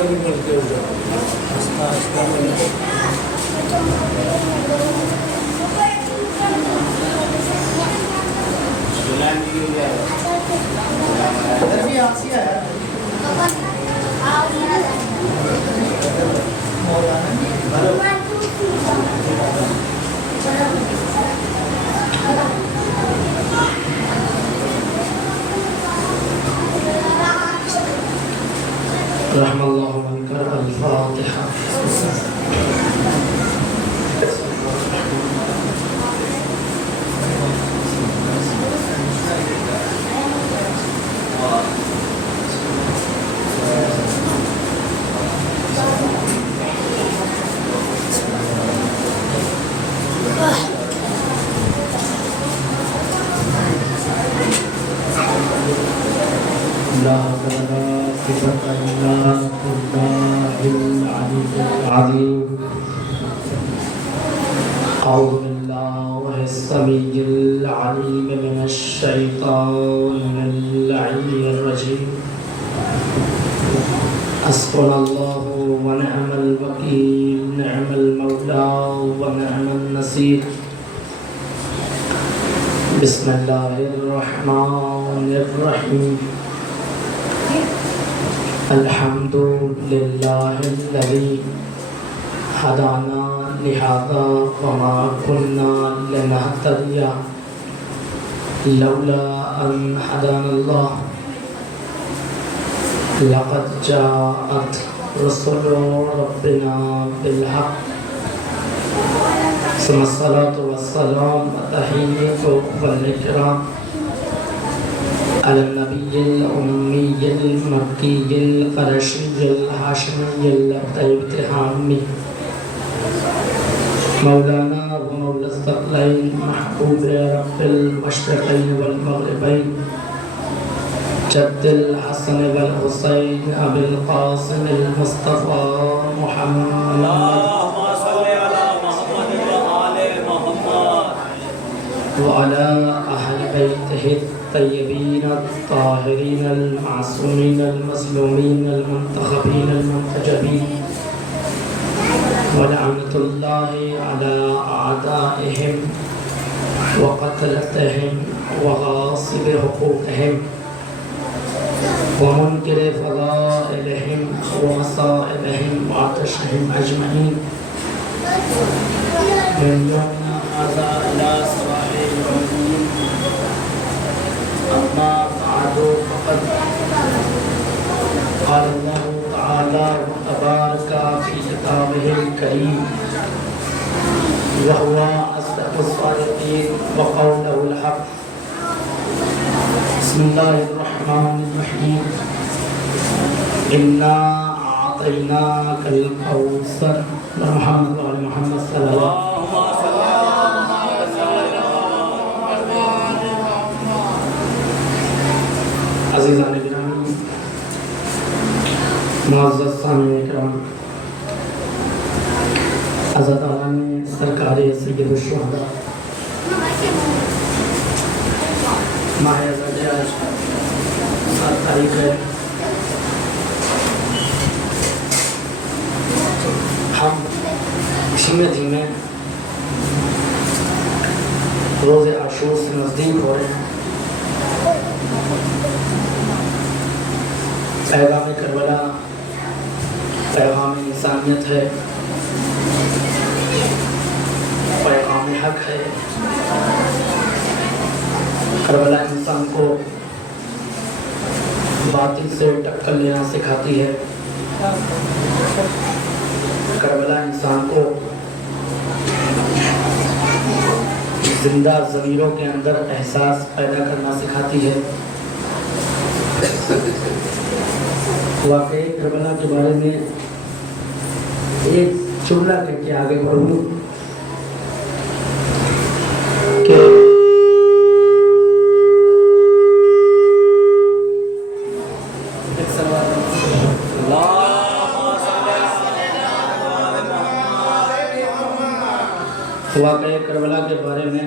اوپر بھی کرتے ہو آہستہ آہستہ رحم اللہ من کر الفاتحہ. لا ترى صفة الله العلي العظيم. أعوذ بالله السميع العليم من الشيطان اللعين الرجيم. حسبنا الله ونعم الوكيل، نعم المولى ونعم النصير. بسم الله الرحمن الرحيم. الحمد لله الذي هدانا لهذا وما كنا لنهتدي لولا أن هدانا الله. لقد جاءت رسل ربنا بالحق. ثم الصلاة والسلام والتحية والإكرام على النبي الأمي المكي القرشي الهاشمي الابتهامي مولانا ومولى الثقلين محبوب رب المشرقين والمغربين جد الحسن والحسين أبي القاسم المصطفى محمد وعلى أهل بيته الطيبين الطاهرين المعصومين المظلومين المنتخبين المنتجبين. ولعنة الله على أعدائهم وقتلتهم وغاصب حقوقهم ومنكر فضائلهم ومصائبهم وعطشهم أجمعين من يوم هذا إلى صباح الدين. أما بعد فقد قال الله تعالى وتبارك في كتابه الكريم وهو أصدق الصادقين وقوله الحق. بسم الله الرحمن الرحيم. إنا أعطيناك الكوثر. محمد وعلى محمد صلى الله عليه وسلم. عزیزان گرامی، معزز سامعین کرام، عزاداران سرکار سید الشہداء، ماہ ازاد آج 7 تاریخ ہے. ہم دھیمے دھیمے روز عاشور سے نزدیک ہو رہے ہیں. پیغام کربلا پیغام انسانیت ہے، پیغام حق ہے. کربلا انسان کو باطل سے ٹکر لینا سکھاتی ہے. کربلا انسان کو زندہ ضمیروں کے اندر احساس پیدا کرنا سکھاتی ہے. واقعی کربلا کے بارے میں ایک جملہ کر کے آگے بڑھوں کہ واقعی کربلا کے بارے میں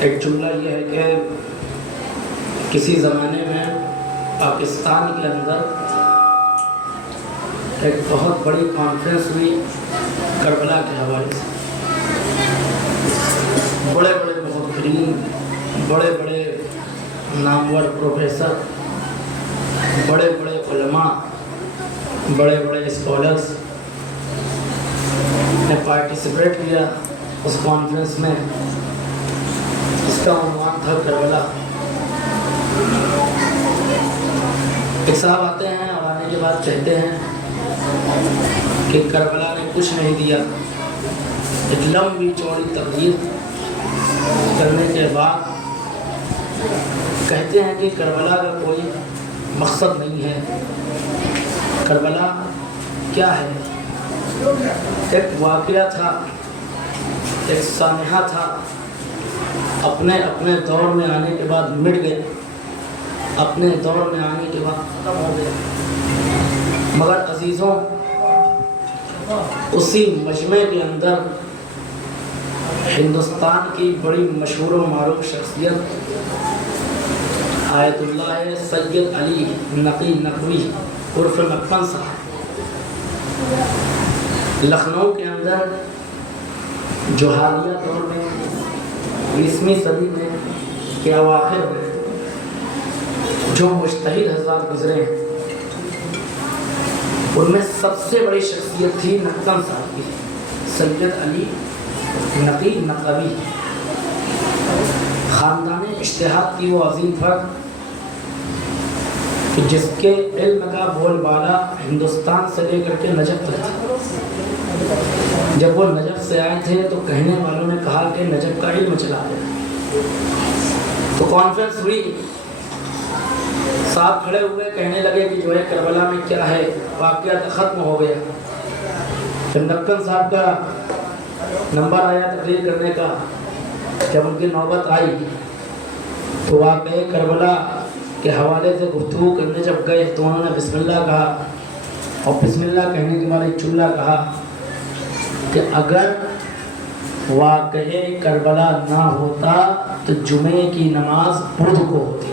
ایک جملہ یہ ہے کہ کسی زمانے میں پاکستان کے اندر ایک بہت بڑی کانفرنس ہوئی کربلا کے حوالے سے. بڑے بڑے مفکرین، بڑے بڑے نامور پروفیسر، بڑے بڑے علماء، بڑے بڑے اسکالرس نے پارٹیسپیٹ کیا اس کانفرنس میں. اس کا عنوان تھا کربلا. ایک صاحب آتے ہیں اور آنے کے بعد کہتے ہیں کہ کربلا نے کچھ نہیں دیا. ایک لمبی چوڑی تقریر کرنے کے بعد کہتے ہیں کہ کربلا کا کوئی مقصد نہیں ہے. کربلا کیا ہے؟ ایک واقعہ تھا، ایک سانحہ تھا، اپنے اپنے دور میں آنے کے بعد مٹ گئے، اپنے دور میں آنے کے بعد ختم ہو گیا. مگر عزیزوں، اسی مجمع کے اندر ہندوستان کی بڑی مشہور و معروف شخصیت آیت اللہ سید علی نقی نقوی عرف مکن صاحب لکھنؤ کے اندر جو حالیہ دور میں 20ویں صدی میں کے اواخر میں جو مجتہد حضرات گزرے ہیں، ان میں سب سے بڑی شخصیت تھی نقن صاحب کی، سید علی نقی نقوی. خاندان اجتہاد کی وہ عظیم فرد کہ جس کے علم کا بول بالا ہندوستان سے لے کر کے نجف تک تھا. جب وہ نجف سے آئے تھے تو کہنے والوں نے کہا کہ نجف کا علم چلا گیا. تو کانفرنس ہوئی، صاحب کھڑے ہوئے کہنے لگے کہ جو ہے کربلا میں کیا ہے، واقعہ تو ختم ہو گیا. پھر نقن صاحب کا نمبر آیا تقریر کرنے کا. جب ان کی نوبت آئی تو واقعہ کربلا کے حوالے سے گفتگو کرنے جب گئے تو انہوں نے بسم اللہ کہا، اور بسم اللہ کہنے کے بعد ایک جملہ کہا کہ اگر واقعہ کربلا نہ ہوتا تو جمعے کی نماز بدھ کو ہوتی.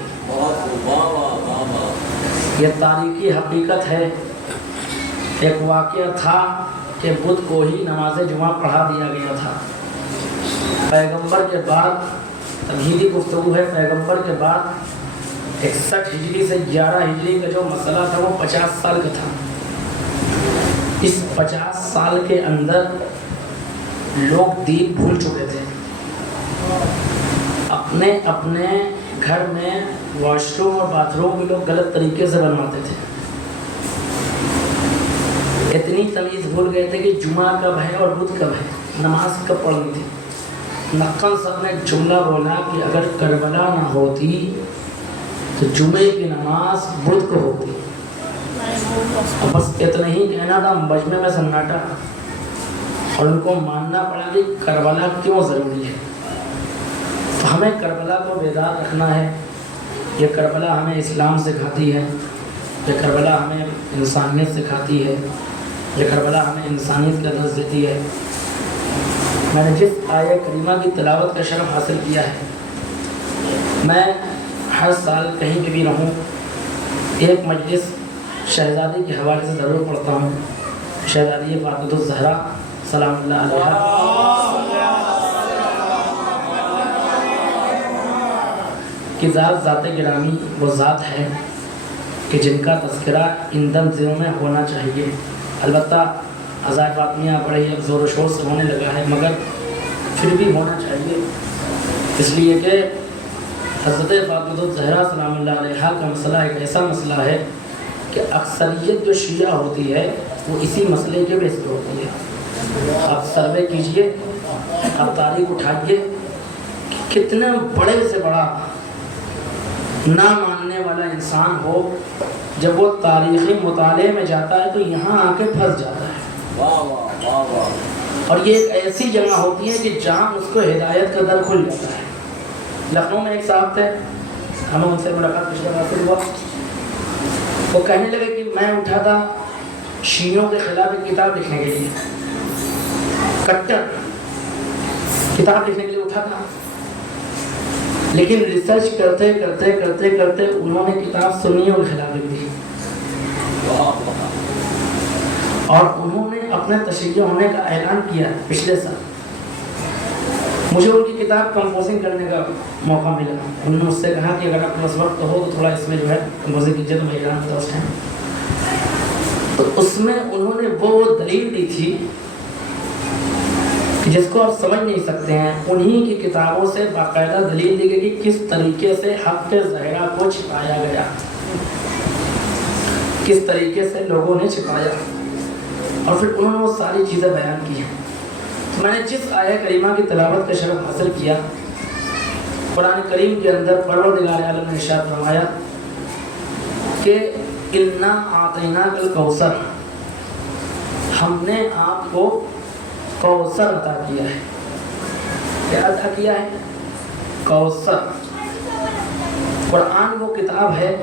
یہ تاریخی حقیقت ہے. ایک واقعہ تھا کہ بدھ کو ہی نماز جمعہ پڑھا دیا گیا تھا. پیغمبر کے بعد تمہیدی گفتگو ہے، پیغمبر کے بعد 61 ہجری سے 11 ہجری کا جو مسئلہ تھا وہ 50 سال کا تھا. اس 50 سال کے اندر لوگ دین بھول چکے تھے. اپنے اپنے گھر میں واش روم اور باتھ روم بھی لوگ غلط طریقے سے بنواتے تھے. اتنی تمیز بھول گئے تھے کہ جمعہ کب ہے اور بدھ کب ہے، نماز کب پڑھنی تھی. نقن صاحب نے جملہ بولا کہ اگر کربلا نہ ہوتی تو جمعے کی نماز بدھ کو ہوتی. بس اتنا ہی کہنا تھا، مجمع میں سناٹا، اور ان کو ماننا پڑا کہ کربلا کیوں ضروری ہے. تو ہمیں کربلا کو بیدار رکھنا ہے. یہ کربلا ہمیں اسلام سکھاتی ہے، یہ کربلا ہمیں انسانیت سکھاتی ہے، یہ کربلا ہمیں انسانیت کا درس دیتی ہے. میں نے جس آیہ کریمہ کی تلاوت کا شرف حاصل کیا ہے، میں ہر سال کہیں پہ بھی رہوں ایک مجلس شہزادی کے حوالے سے ضرور پڑھتا ہوں. شہزادی فاطمہ الزہرا سلام اللہ علیہا کی ذات گرامی وہ ذات ہے کہ جن کا تذکرہ ان دم دنوں میں ہونا چاہیے. البتہ عزائے فاطمیہ بڑے ہی زور و شور سے ہونے لگا ہے، مگر پھر بھی ہونا چاہیے، اس لیے کہ حضرت فاطمہ الزہرا سلام اللہ علیہا کا مسئلہ ایک ایسا مسئلہ ہے کہ اکثریت جو شیعہ ہوتی ہے وہ اسی مسئلے کے بیس پہ ہوتی ہے. آپ سروے کیجئے، آپ تاریخ اٹھائیے کہ کتنے بڑے سے بڑا نہ ماننے والا انسان ہو، جب وہ تاریخی مطالعے میں جاتا ہے تو یہاں آ کے پھنس جاتا ہے. اور یہ ایک ایسی جگہ ہوتی ہے کہ جہاں اس کو ہدایت کا در کھل جاتا ہے. لکھنؤ میں ایک صاحب تھے، ہمیں ان سے ملاقات پچھلے حاصل ہوا. وہ کہنے لگے کہ میں اٹھا تھا شیعوں کے خلاف ایک کتاب لکھنے کے لیے، کٹر کتاب لکھنے کے لیے اٹھا تھا، لیکن ریسرچ کرتے کرتے کرتے کرتے انہوں نے کتاب سنیوں کے خلاف لکھ دی. اور انہوں نے اپنے تشیع ہونے کا اعلان کیا پچھلے سال. مجھے ان کی کتاب کمپوزنگ کرنے کا موقع ملا. انہوں نے مجھ سے کہا کہ اگر آپ کے پاس وقت ہو تو تھوڑا اس میں جو ہے کمپوزنگ کیجیے, تو میں اعلان کرتا اس ٹائم. تو اس میں انہوں نے وہ دلیل دی تھی کہ جس کو آپ سمجھ نہیں سکتے ہیں. انہی کی کتابوں سے باقاعدہ دلیل دی گئی کہ کس طریقے سے حق ظاہرہ کو چھپایا گیا, کس طریقے سے لوگوں نے چھپایا, اور پھر انہوں نے وہ ساری چیزیں بیان کی ہیں. تو میں نے جس آیہ کریمہ کی تلاوت کا شرف حاصل کیا, قرآن کریم کے اندر پروردگار عالم نے ارشاد فرمایا کہ انا اعطیناک الکوثر, ہم نے آپ کو کوثر عطا کیا ہے. کیا عطا کیا ہے؟ کوثر. قرآن وہ کتاب ہے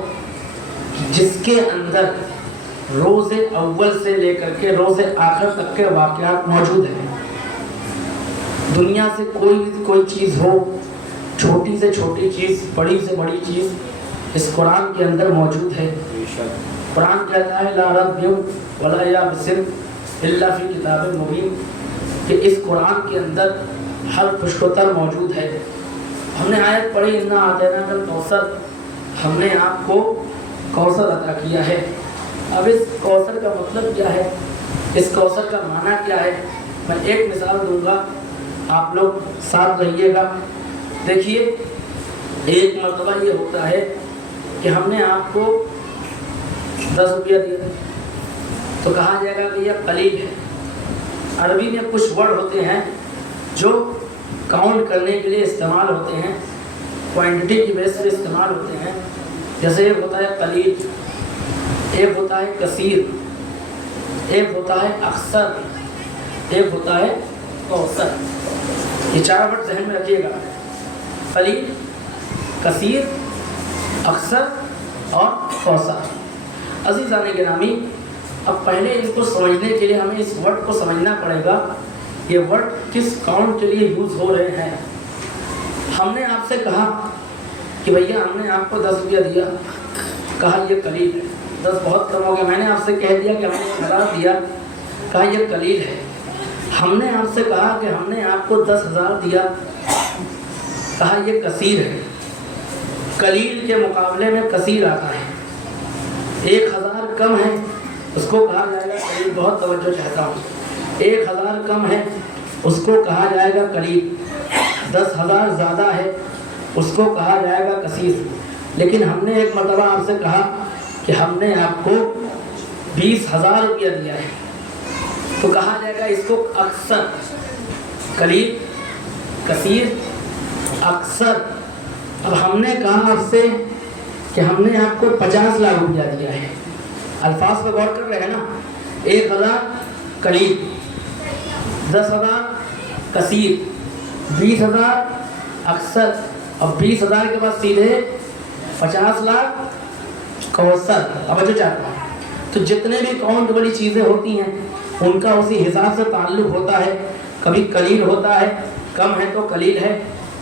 جس کے اندر روز اول سے لے کر کے روز آخر تک کے واقعات موجود ہیں. دنیا سے کوئی چیز ہو, چھوٹی سے چھوٹی چیز, بڑی سے بڑی چیز, اس قرآن کے اندر موجود ہے. قرآن کہتا ہے لا ریب ولا یابس الا فی کتاب مبین, کہ اس قرآن کے اندر ہر خشک و تر موجود ہے. ہم نے آیت پڑھی انا اعطیناک الکوثر, ہم نے آپ کو کوثر عطا کیا ہے. اب اس کوثر کا مطلب کیا ہے, اس کوثر کا معنی کیا ہے, میں ایک مثال دوں گا, آپ لوگ ساتھ رہیے گا. دیکھیے, ایک مرتبہ یہ ہوتا ہے کہ ہم نے آپ کو 10 روپیہ دیا تو کہا جائے گا کہ یہ قلیل ہے. عربی میں کچھ ورڈ ہوتے ہیں جو کاؤنٹ کرنے کے لیے استعمال ہوتے ہیں, کوانٹٹی کی بیس پہ استعمال ہوتے ہیں. جیسے ایک ہوتا ہے قلیل, ایک ہوتا ہے کثیر, ایک ہوتا ہے اکثر, ایک ہوتا ہے کوثر. یہ 4 ورڈ ذہن میں رکھیے گا, قلیل, کثیر, اکثر اور کوثر. عزیزان گرامی, اب پہلے اس کو سمجھنے کے لیے ہمیں اس ورڈ کو سمجھنا پڑے گا, یہ ورڈ کس کاؤنٹ کے لیے یوز ہو رہے ہیں. ہم نے آپ سے کہا کہ بھیا ہم نے آپ کو 10 روپیہ دیا, کہا یہ قلیل ہے, 10 بہت کم ہو گیا. میں نے آپ سے کہہ دیا کہ ہم نے 1000 دیا, کہا یہ قلیل ہے. ہم نے آپ سے کہا کہ ہم نے آپ کو 10,000 دیا, کہا یہ کثیر ہے. قلیل کے مقابلے میں کثیر آتا ہے. 1000 کم ہے, اس کو کہا جائے گا قلیل. بہت توجہ چاہتا ہوں. 1000 کم ہے, اس کو کہا جائے گا قلیل. 10,000 زیادہ ہے, اس کو کہا جائے گا کثیر. لیکن ہم نے ایک مرتبہ آپ سے کہا کہ ہم نے آپ کو 20,000 روپیہ دیا ہے, تو کہا جائے گا اس کو اکثر. قلیل, کثیر, اکثر. اب ہم نے کہا آپ سے کہ ہم نے آپ کو 50 لاکھ روپیہ دیا ہے. الفاظ پہ غور کر رہے ہیں نا. 1000 قلیل, 10,000 کثیر, 20,000 اکثر. اب 20,000 کے بعد سیدھے 50 لاکھ کوثر. اب جو چاہتا ہوں تو جتنے بھی کاؤنٹ والی چیزیں ہوتی ہیں ان کا اسی حساب سے تعلق ہوتا ہے. کبھی قلیل ہوتا ہے, کم ہے تو قلیل ہے,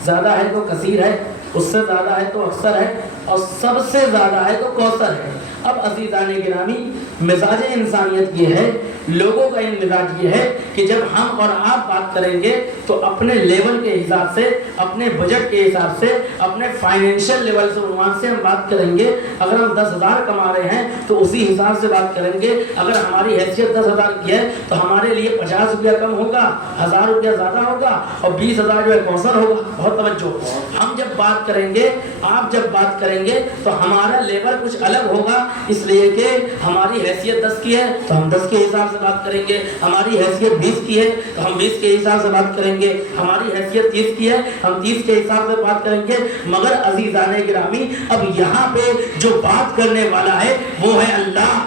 زیادہ ہے تو کثیر ہے, اس سے زیادہ ہے تو اکثر ہے, اور سب سے زیادہ ہے تو کوثر ہے. اب عزیزان گرامی, مزاج انسانیت یہ ہے, لوگوں کا مزاج یہ ہے کہ جب ہم اور آپ بات کریں گے تو اپنے لیول کے حساب سے, اپنے بجٹ کے حساب سے, اپنے فائنینشیل لیول سے عنوان سے ہم بات کریں گے. اگر ہم 10,000 کما رہے ہیں تو اسی حساب سے بات کریں گے. اگر ہماری حیثیت 10,000 کی ہے تو ہمارے لیے 50 روپیہ کم ہوگا, 1,000 روپیہ زیادہ ہوگا, اور 20,000 جو ہے کوثر ہوگا. بہت توجہ. ہم جب بات کریں گے, آپ جب بات کریں گے تو ہمارا لیول کچھ الگ ہوگا, اس لیے کہ ہماری حیثیت 10 کی ہے تو ہم 10 کے حساب سے بات کریں گے. ہماری حیثیت 20 کی ہے تو ہم 20 کے حساب سے بات کریں گے. ہماری حیثیت 30 کی ہے, ہم 30 کے حساب سے بات کریں گے. مگر عزیزان گرامی, اب یہاں پہ جو بات کرنے والا ہے وہ ہے اللہ.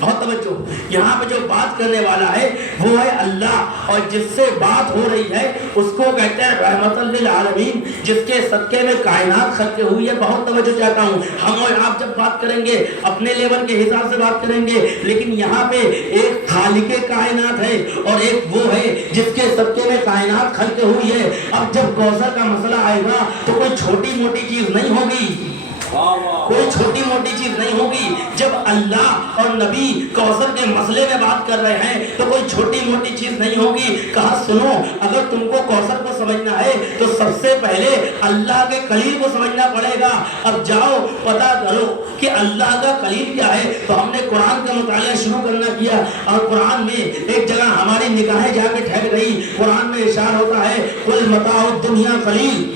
بہت توجہ. یہاں پہ جو بات کرنے والا ہے وہ ہے اللہ, اور جس سے بات ہو رہی ہے اس کو کہتے ہیں رحمت للعالمین, جس کے صدقے میں کائنات خلق ہوئی ہے. بہت توجہ چاہتا ہوں. ہم اور آپ جب بات کریں گے اپنے لیول کے حساب سے بات کریں گے, لیکن یہاں پہ ایک خالق کائنات ہے اور ایک وہ ہے جس کے صدقے میں کائنات خلق ہوئی ہے. اب جب کوثر کا مسئلہ آئے گا تو کوئی چھوٹی موٹی چیز نہیں ہوگی. کوئی چھوٹی موٹی چیز نہیں ہوگی. جب اللہ اور نبی کوثر کے مسئلے میں بات کر رہے ہیں تو کوئی چھوٹی موٹی چیز نہیں ہوگی. کہا سنو اگر تم کو کوثر کو سمجھنا ہے تو سب سے پہلے اللہ کے کلیم کو سمجھنا پڑے گا. اب جاؤ پتا کرو کہ اللہ کا کلیم کیا ہے. تو ہم نے قرآن کا مطالعہ شروع کرنا کیا اور قرآن میں ایک جگہ ہماری نگاہیں جا کے ٹھہر گئی. قرآن میں ارشاد ہوتا ہے قل متاع الدنیا قلیل.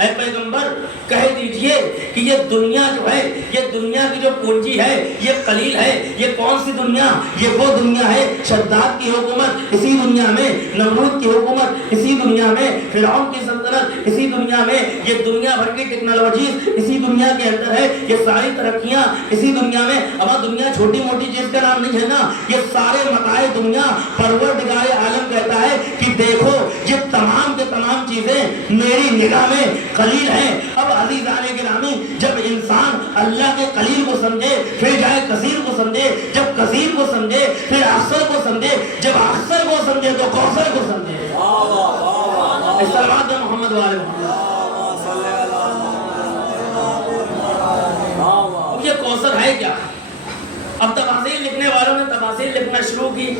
اے پیغمبر کہہ دیجئے کہ یہ دنیا جو ہے, یہ دنیا کی جو پونجی ہے یہ قلیل ہے. یہ کون سی دنیا؟ یہ وہ دنیا ہے شداد کی حکومت اسی دنیا میں, نمرود کی حکومت اسی دنیا میں, فرعون کی سلطنت اسی دنیا میں, یہ دنیا بھر کی ٹیکنالوجیز اسی دنیا کے اندر ہے, یہ ساری ترقیاں اسی دنیا میں. اب دنیا چھوٹی موٹی چیز کا نام نہیں ہے نا, یہ سارے متاع دنیا پروردگار عالم کہتا ہے کہ دیکھو یہ تمام کے تمام چیزیں میری نگاہ میں قلیل ہیں. اب عزیزان گرامی جب انسان اللہ کے قلیل کو سمجھے پھر جائے کثیر کو سمجھے, جب کثیر کو سمجھے پھر اکثر کو سمجھے, جب اکثر کو سمجھے تو کوثر کو سمجھے. صلوات محمد والے اب یہ کوثر ہے کیا؟ اب تفاسیر لکھنے والوں نے تفاسیر لکھنا شروع کی.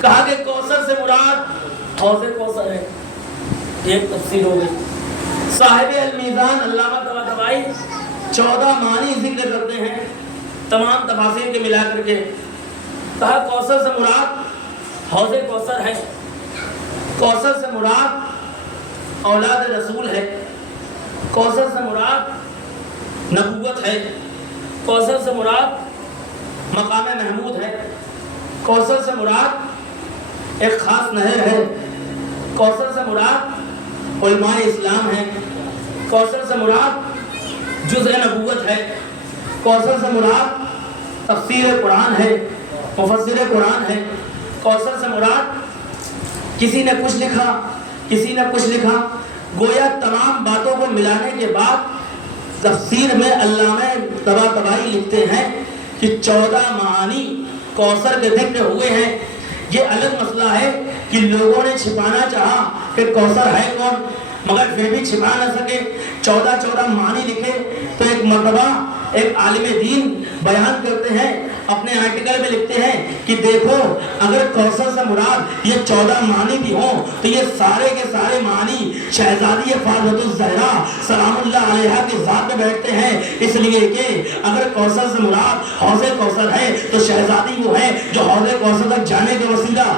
کہا کہ کوثر سے مراد حوض کوثر ہے. ایک تفسیر ہو گئی. صاحب المیزان علامہ طباطبائی 14 معنی ذکر کرتے ہیں تمام تفاسیر کے ملا کر کے. کہا کوثر سے مراد حوض کوثر ہے, کوثر سے مراد اولاد رسول ہے, کوثر سے مراد نبوت ہے, کوثر سے مراد مقام محمود ہے, کوثر سے مراد ایک خاص نہر ہے, کوثر سے مراد علماء اسلام ہے, کوثر سے مراد جزء نبوت ہے, کوثر سے مراد تفسیر قرآن ہے, مفسر قرآن ہے, کوثر سے مراد کسی نے کچھ لکھا کسی نے کچھ لکھا. گویا تمام باتوں کو ملانے کے بعد تفسیر میں علامہ طباطبائی لکھتے ہیں کہ 14 معانی کوثر کے ذکر ہوئے ہیں. یہ الگ مسئلہ ہے کہ لوگوں نے چھپانا چاہا کہ کوثر ہے کون, مگر پھر بھی چھپا نہ سکے. 14 معنی لکھے. تو ایک مرتبہ ایک عالم دین بیان کرتے ہیں, اپنے آرٹیکل میں لکھتے ہیں کہ دیکھو اگر کوثر سے مراد یہ 14 معنی بھی ہوں تو یہ سارے کے سارے معنی شہزادی فاطمہ الزہرا سلام اللہ علیہا کی ذات میں بیٹھتے ہیں. اس لیے کہ اگر کوثر سے مراد حوض کوثر ہے تو شہزادی وہ ہے جو حوض کوثر تک جانے کا وسیلہ.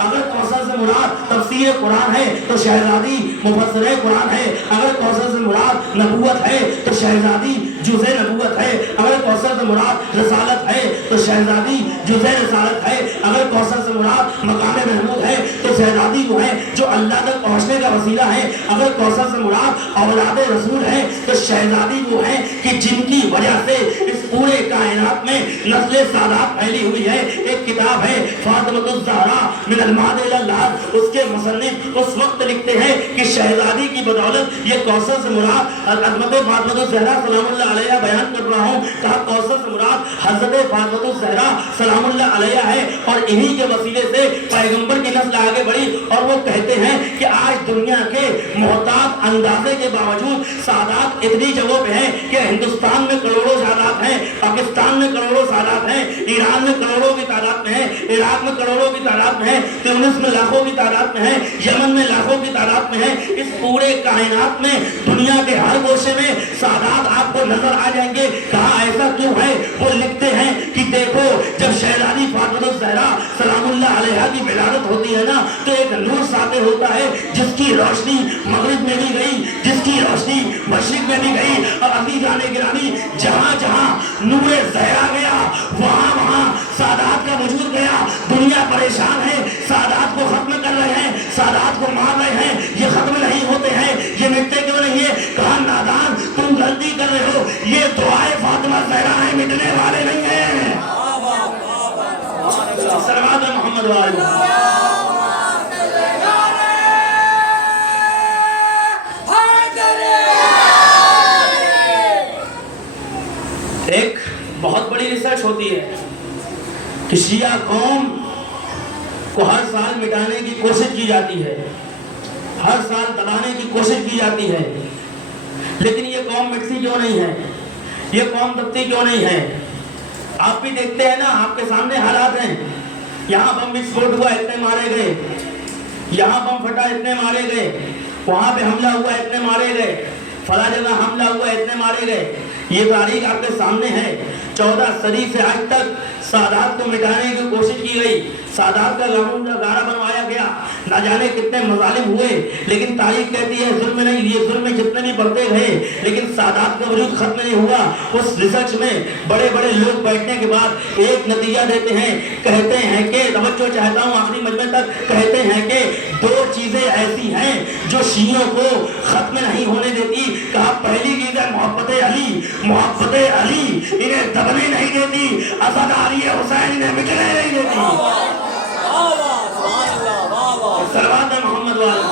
اگر کوثر سے مراد تفسیر قرآن ہے تو شہزادی مفسر قرآن ہے. اگر کوثر سے مراد نبوت ہے تو شہزادی جزء نبوت ہے. اگر کوثر سے مراد رسالت ہے تو شہزادی جزء رسالت ہے. اگر کوثر سے مراد مقام محمود ہے تو شہزادی وہ ہے جو اللہ تک پہنچنے کا وسیلہ ہے. اگر کوثر سے مراد اولاد رسول ہے تو شہزادی وہ ہے کہ جن کی وجہ سے اس پورے کائنات میں نسل سادات پھیلی ہوئی ہے. ایک کتاب ہے فاطمہ الزہرا من المہد الی اللحد, اس کے مصنف اس وقت لکھتے ہیں کہ شہزادی کی بدولت یہ کوثر سے مراد عظمت فاطمہ الزہرا سلام اللہ علیہا بیان کر رہا ہوں. کہا کوثر سے مراد حضرت فاطمہ الزہرا سلام اللہ علیہا ہے اور انہی کے وسیلے سے پیغمبر کی نسل آگے بڑھی. اور وہ کہتے ہیں کہ آج دنیا کے محتاط اندازے کے باوجود سادات اتنی جگہوں پہ ہیں کہ ہندوستان میں کروڑوں سادات ہیں, پاکستان میں کروڑوں سادات ہیں, ایران میں کروڑوں کی تعداد میں ہیں, عراق میں کروڑوں کی تعداد میں ہیں, تونس میں لاکھوں کی تعداد میں ہیں, یمن میں لاکھوں کی تعداد میں ہیں. اس پورے کائنات میں دنیا کے ہر گوشے میں سادات آپ کو نظر آ جائیں گے. کہا ایسا کیوں ہے؟ وہ لکھتے ہیں کہ دیکھو جب شہزادی فاطمہ الزہرا سلام اللہ علیہا کی ولادت ہوتی ہے نا تو ایک نور ساطع ہوتا ہے جس کی روشنی مغرب میں بھی گئی, جس کی روشنی مشرق میں بھی گئی. اور عزیزان گرامی جہاں جہاں نور زہرا گیا وہاں وہاں سادات کا وجود گیا. دنیا پریشان ہے, سادات کو ختم کر رہے ہیں, سادات کو مار رہے ہیں, یہ ختم نہیں ہوتے ہیں, یہ مٹتے کیوں نہیں ہے؟ کہا نادان تم غلطی کر رہے ہو, یہ دعائے فاطمہ زہرا ہے, مٹنے والے نہیں ہیں. صلوات محمد والے ایک بہت بڑی ریسرچ ہوتی ہے کہ شیعہ قوم کو ہر سال مٹانے کی کوشش کی جاتی ہے, ہر سال دبانے کی کوشش کی جاتی ہے. لیکن یہ قوم مٹتی کیوں نہیں ہے, یہ قوم دبتی کیوں نہیں ہے؟ آپ بھی دیکھتے ہیں نا, آپ کے سامنے حالات ہیں. یہاں بم وسفوٹ ہوا اتنے مارے گئے, یہاں بم پھٹا اتنے مارے گئے, وہاں پہ حملہ ہوا اتنے مارے گئے, فلاں جگہ حملہ ہوا اتنے مارے گئے. یہ تاریخ آپ کے سامنے ہے. 14 صدی سے آج تک سادات کو مٹانے کی کوشش کی گئی, سادات کا گاڑا بنوایا گیا, نہ جانے کتنے مظالم ہوئے, لیکن تاریخ کہتی ہے ظلم نہیں, یہ ظلم جتنے بھی بڑھتے گئے لیکن سادات کا وجود ختم نہیں ہوا. اس ریسرچ میں بڑے بڑے لوگ بیٹھنے کے بعد ایک نتیجہ دیتے ہیں, کہتے ہیں کہ, توجہ چاہتا ہوں آخری مجمع تک, کہتے ہیں کہ 2 چیزیں ایسی ہیں جو شیعوں کو ختم نہیں ہونے دیتی. کہا پہلی چیز ہے محبت علی, محبت علی انہیں دبنے نہیں دیتی, عزاداری حسین انہیں مٹنے نہیں دیتی. صلوات محمد والا.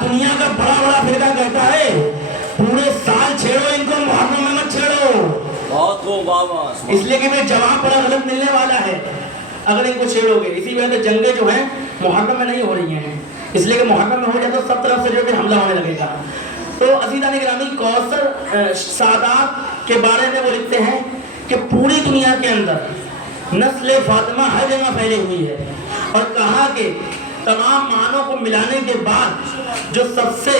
دنیا کا بڑا بڑا فرقہ کہتا ہے پورے سال چھیڑو ان کو, محرم میں مت چھیڑو. بہت خوب بابا, اس لیے کہ میں جواب بڑا غلط ملنے والا ہے اگر ان کو چھیڑو گے. اسی وجہ سے جنگیں جو ہیں محرم میں نہیں ہو رہی ہیں, اس لیے کہ محرم میں ہو جائے تو سب طرف سے جو ہے حملہ ہونے لگے گا. تو عزیزان گرامی, کوثر سادات کے بارے میں وہ لکھتے ہیں کہ پوری دنیا کے اندر نسل فاطمہ ہر جگہ پھیلی ہوئی ہے, اور کہا کہ تمام معنوں کو ملانے کے بعد جو سب سے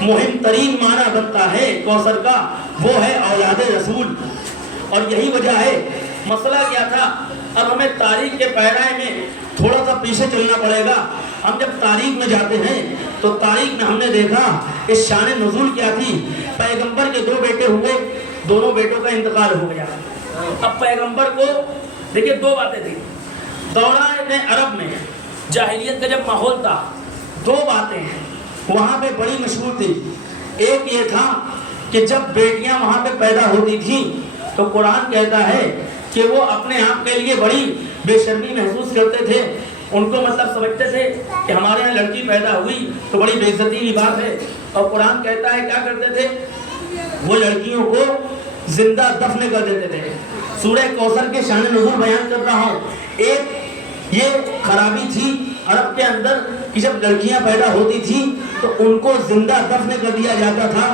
مہم ترین معنی بنتا ہے کوثر کا, وہ ہے اولاد رسول. اور یہی وجہ ہے, مسئلہ کیا تھا, اب ہمیں تاریخ کے پیرائے میں تھوڑا سا پیچھے چلنا پڑے گا. ہم جب تاریخ میں جاتے ہیں تو تاریخ میں ہم نے دیکھا اس شان نزول کیا تھی. پیغمبر کے 2 بیٹے ہوئے, دونوں بیٹوں کا انتقال ہو گیا. اب پیغمبر کو دیکھیے 2 باتیں تھیں. دوران عرب میں جاہلیت کا جب ماحول تھا, 2 باتیں وہاں پہ بڑی مشہور تھی. ایک یہ تھا کہ جب بیٹیاں وہاں پہ پیدا ہوتی تھیں تو قرآن کہتا ہے کہ وہ اپنے آپ کے لیے بڑی بے شرمی محسوس کرتے تھے. ان کو مطلب سمجھتے تھے کہ ہمارے یہاں لڑکی پیدا ہوئی تو بڑی بے عزتی کی بات ہے. اور قرآن کہتا ہے کیا کرتے تھے, وہ لڑکیوں کو زندہ دفن کر دیتے تھے. سورہ کوثر کے شان نزول بیان کر رہا ہوں. ایک یہ خرابی تھی عرب کے اندر کہ جب لڑکیاں پیدا ہوتی تھیں تو ان کو زندہ دفن کر دیا جاتا تھا.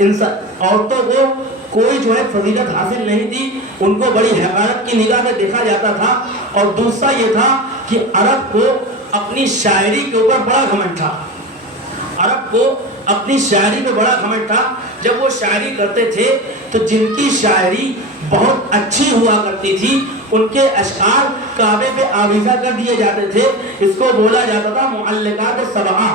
عورتوں کو کوئی جو ہے فضیلت حاصل نہیں تھی, ان کو بڑی حقارت کی نگاہ میں دیکھا جاتا تھا. اور دوسرا یہ تھا کہ عرب کو اپنی شاعری کے اوپر بڑا گھمنڈ تھا. عرب کو اپنی شاعری میں بڑا گھمنڈ تھا. جب وہ شاعری کرتے تھے تو جن کی شاعری بہت اچھی ہوا کرتی تھی ان کے اشعار کعبے پہ آویزہ کر دیے جاتے تھے. اس کو بولا جاتا تھا معلقات سبعہ.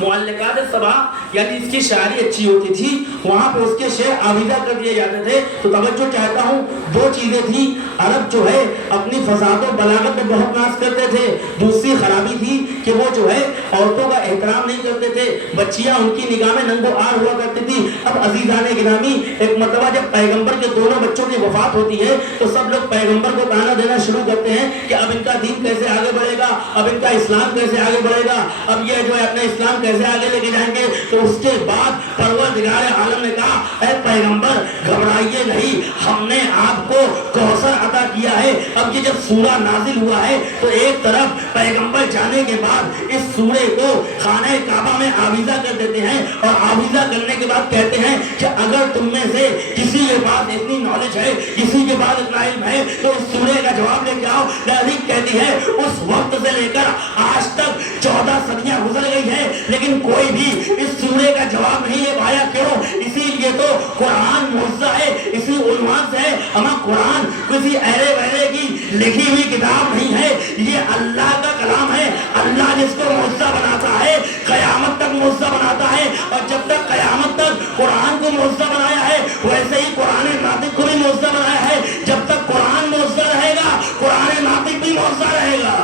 معلقات سبعہ یعنی اس کی شاعری اچھی ہوتی تھی, وہاں پہ اس کے شعر آویزہ کر دیے جاتے تھے. تو توجہ چاہتا ہوں, 2 چیزیں تھیں. عرب جو ہے اپنی فصاحت و بلاغت میں بہت ناز کرتے تھے. دوسری خرابی تھی کہ وہ جو ہے عورتوں کا احترام نہیں کرتے تھے. بچیاں ان کی نگاہ میں ننگ و آر ہوا کرتی تھی. اب عزیزان گرامی, ایک مرتبہ جب پیغمبر کے دونوں بچوں کی وفات ہوتی ہے تو سب لوگ پیغمبر کو تانا دینا شروع کرتے ہیں کہ اب ان کا دین کیسے آگے بڑھے گا, اب ان کا اسلام کیسے آگے بڑھے گا, اب یہ جو ہے اپنے اسلام کیسے آگے لے کے جائیں گے. تو اس کے بعد پروردگار عالم نے کہا اے پیغمبر گھبرائیے نہیں, ہم نے آپ کو کوثر عطا کیا ہے. اب یہ جب سورہ نازل ہوا ہے تو ایک طرف پیغمبر جانے کے بعد اس سورے کو خانہ کعبہ میں آویزہ کر دیتے ہیں, اور آویزہ کرنے کے بعد کہتے ہیں کہ اگر تم میں سے کسی کے پاس اتنی نالج ہے, کسی کے پاس اتنا علم ہے تو اس سورے کا جواب لے کے آؤ. تاریخ کہتی ہے اس وقت سے لے کر آج تک 14 صدیاں گزر گئی ہیں لیکن کوئی بھی اس سورے کا جواب نہیں لے پایا. کیوں؟ اسی لیے تو قرآن معجزہ ہے, اسی عنوان سے ہے. ہمارا قرآن کسی ایرے ویرے کی لکھی ہوئی کتاب نہیں ہے, یہ اللہ کا کلام ہے. اللہ جس کو معجزہ بناتا ہے قیامت تک معجزہ بناتا ہے, اور جب تک قیامت تک قرآن کو معجزہ بنایا ہے ویسے ہی قرآن ناطق کو بھی معجزہ بنایا ہے. جب تک قرآن معجزہ رہے گا قرآن ناطق بھی معجزہ رہے گا.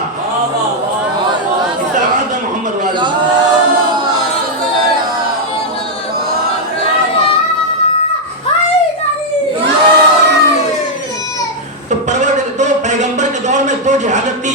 محمد والا تو پیغمبر کے دور میں 2 جہالت تھی.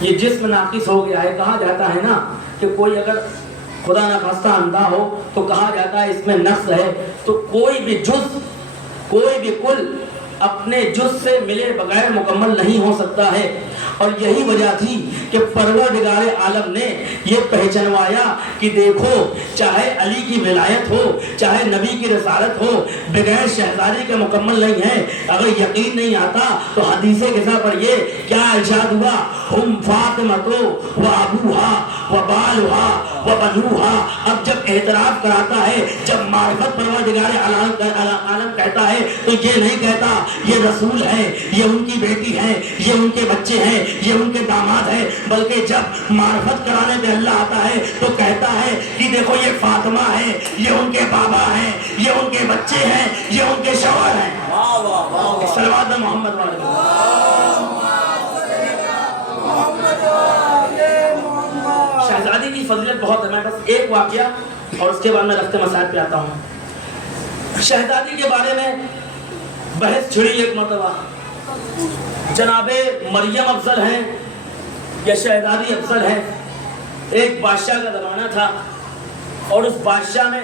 یہ جسم ناقص ہو گیا ہے. کہا جاتا ہے نا کہ کوئی اگر خدا نہ خواستہ اندھا ہو تو کہا جاتا ہے اس میں نقص ہے. تو کوئی بھی جز، کوئی بھی کل اپنے جز سے ملے بغیر مکمل نہیں ہو سکتا ہے. اور یہی وجہ تھی کہ پروردگار عالم نے یہ پہچنوایا کہ دیکھو چاہے علی کی ولایت ہو، چاہے نبی کی رسالت ہو، بغیر شہزادی کے مکمل نہیں ہے. اگر یقین نہیں آتا تو حدیث قصہ پر یہ کیا ارشاد ہوا، ہم فاطمہ و ابوہا و بالہا و بنوہا. اب جب اعتراف کراتا ہے، جب معرفت پروردگار عالم کہتا ہے تو یہ نہیں کہتا یہ رسول ہے، یہ ان کی بیٹی ہے، یہ ان کے بچے ہیں، یہ ان کے داماد ہیں، بلکہ جب معرفت کرانے پہ اللہ آتا ہے تو کہتا ہے کہ دیکھو یہ فاطمہ ہے، یہ ان کے بابا ہیں، یہ ان کے بچے ہیں، یہ ان کے شوہر ہیں. صلوات محمد والے. شہزادی کی فضیلت بہت ہے. میں بس ایک واقعہ اور اس کے بعد میں رفتے مسائل پہ آتا ہوں. شہزادی کے بارے میں بحث چھڑی ایک مرتبہ. جناب مریم افضل ہیں یا شہزادی افضل ہیں. ایک بادشاہ کا زمانہ تھا اور اس بادشاہ میں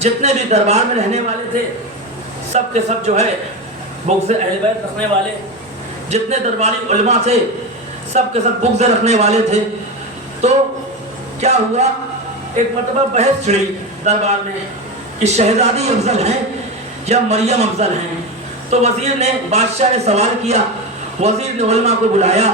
جتنے بھی دربار میں رہنے والے تھے سب کے سب جو ہے بغض اہل بیت رکھنے والے، جتنے درباری علماء تھے سب کے سب بغض رکھنے والے تھے. تو کیا ہوا، ایک مرتبہ بحث چھڑی دربار میں کہ شہزادی افضل ہیں یا مریم افضل ہیں. تو وزیر نے، بادشاہ نے سوال کیا، وزیر نے علماء کو بلایا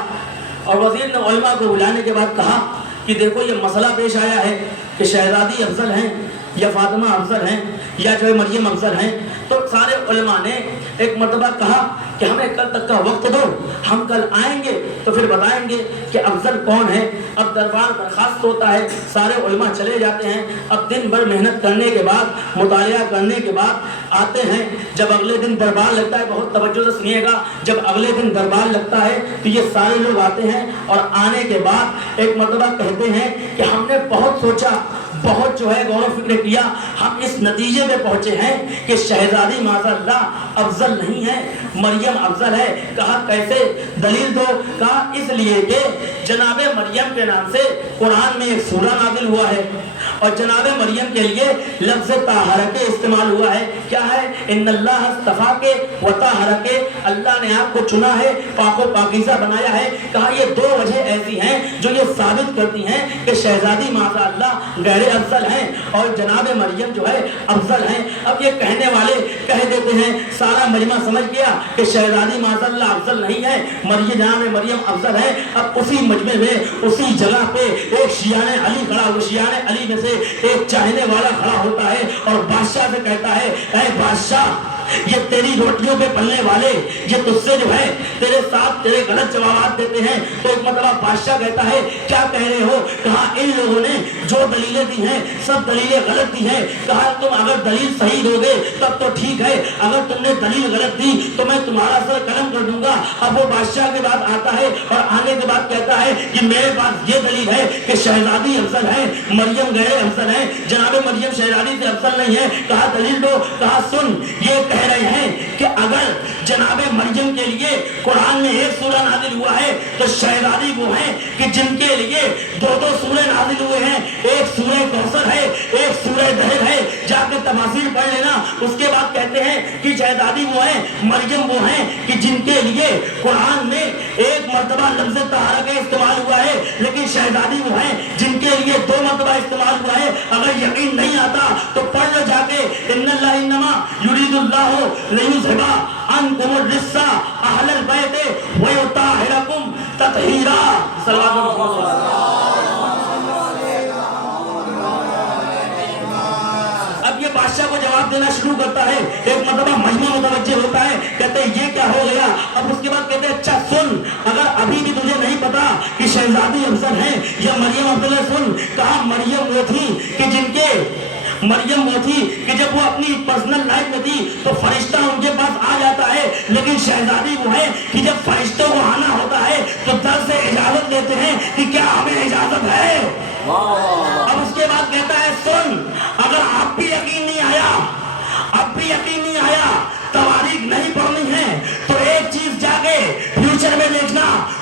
اور وزیر نے علماء کو بلانے کے بعد کہا کہ دیکھو یہ مسئلہ پیش آیا ہے کہ شہزادی افضل ہیں یا فاطمہ افضل ہیں یا جو ہے مریم افضل ہیں. تو سارے علماء نے ایک مرتبہ کہا کہ ہمیں کل تک کا وقت دو، ہم کل آئیں گے تو پھر بتائیں گے کہ افضل کون ہے. اب دربار برخاست ہوتا ہے، سارے علماء چلے جاتے ہیں. اب دن بھر محنت کرنے کے بعد، مطالعہ کرنے کے بعد آتے ہیں. جب اگلے دن دربار لگتا ہے، بہت توجہ سے سنیے گا، جب اگلے دن دربار لگتا ہے تو یہ سارے لوگ آتے ہیں اور آنے کے بعد ایک مرتبہ کہتے ہیں کہ ہم نے بہت سوچا، بہت جو ہے غور و فکر کیا، ہم اس نتیجے میں پہنچے ہیں کہ شہزادی معاذ اللہ افضل نہیں ہے، مریم افضل ہے. کہا کیسے، دلیل دو. کہا اس لیے کہ جناب مریم کے نام سے قرآن میں ایک سورہ نازل ہوا ہے اور جناب مریم کے لیے لفظ طاہرہ استعمال ہوا ہے. کیا ہے، ان اللہ اصطفیٰ کے و طاہرہ کے، اللہ نے آپ کو چنا ہے، پاک و پاکیزہ بنایا ہے. کہا یہ دو وجہ ایسی ہیں جو یہ ثابت کرتی ہیں کہ شہزادی معاذ اللہ غیر افضل ہیں اور جناب مریم جو ہے افضل ہیں. اب یہ کہنے والے کہہ دیتے ہیں، سارا مجمع سمجھ گیا کہ شہزادی معاذ اللہ افضل نہیں ہے، جناب مریم افضل ہے. اب اسی مجمع میں، اسی جگہ پہ ایک شیعان علی کھڑا ہوا، شیعان علی میں سے ایک چاہنے والا کھڑا ہوتا ہے اور بادشاہ سے کہتا ہے، اے بادشاہ، یہ تیری روٹیوں پہ پلنے والے یہ تجھ سے جو ہے تیرے ساتھ تیرے غلط جوابات دیتے ہیں. تو ایک مرتبہ بادشاہ کہتا ہے کیا کہہ رہے ہو؟ کہا ان لوگوں نے جو دلیلیں دی ہیں سب دلیلیں غلط دی ہیں. کہا تم اگر دلیل صحیح دو گے تب تو ٹھیک ہے، اگر تم نے دلیل غلط دی تو میں تمہارا سر قلم کر دوں گا. اب وہ بادشاہ کے بعد آتا ہے اور آنے کے بعد کہتا ہے کہ میرے پاس یہ دلیل ہے کہ شہزادی افضل ہے، مریم غیر افضل ہے، جناب مریم شہزادی سے افضل نہیں ہے. کہا دلیل دو. کہا سن، یہ کہہ رہے ہیں کہ اگر جناب مریم کے لیے قرآن میں ایک سورہ نازل ہوا ہے تو شہزادی وہ ہیں کہ جن کے لیے دو دو سورے نازل ہوئے ہیں. ایک سورہ کوثر ہے، ایک سورہ دہر ہے، جا کے تفاسیر پڑھ لینا. اس کے بعد کہتے ہیں کہ شہزادی وہ ہیں، مریم وہ ہیں کہ جن کے لیے قرآن میں ایک مرتبہ لفظ طہارہ کا استعمال ہوا ہے، لیکن شہزادی وہ ہیں جن کے لیے دو مرتبہ استعمال ہوا ہے. اگر یقین نہیں آتا تو پڑھ لو جا کے، ان اللہ انما یرید اللہ لیذھب عنکم الرجس اہل البیت ویطہرکم تطہیرا. صلوات اللہ. اب یہ بادشاہ کو جواب دینا شروع کرتا ہے. ایک مرتبہ مجمع متوجہ ہوتا ہے، کہتے ہیں یہ کیا ہو گیا. اب اس کے بعد کہتے ہیں اچھا سن، اگر ابھی بھی تجھے نہیں پتا کہ شہزادی افضل ہیں یا مریم افضل ہے، سن. کہا مریم وہ تھی کہ جن کے مریم وہ تھی کہ جب وہ اپنی پرسنل لائف میں تھی تو فرشتہ ان کے پاس آ جاتا ہے، لیکن شہزادی وہ ہے کہ جب فرشتوں کو آنا ہوتا ہے تو در سے اجازت لیتے ہیں کہ کیا ہمیں اجازت ہے. اب اس کے بعد کہتا ہے سن، اگر اب بھی یقین نہیں آیا، اب بھی یقین نہیں آیا، تواریخ نہیں پڑھنی ہے تو ایک چیز جا کے فیوچر میں دیکھنا،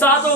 7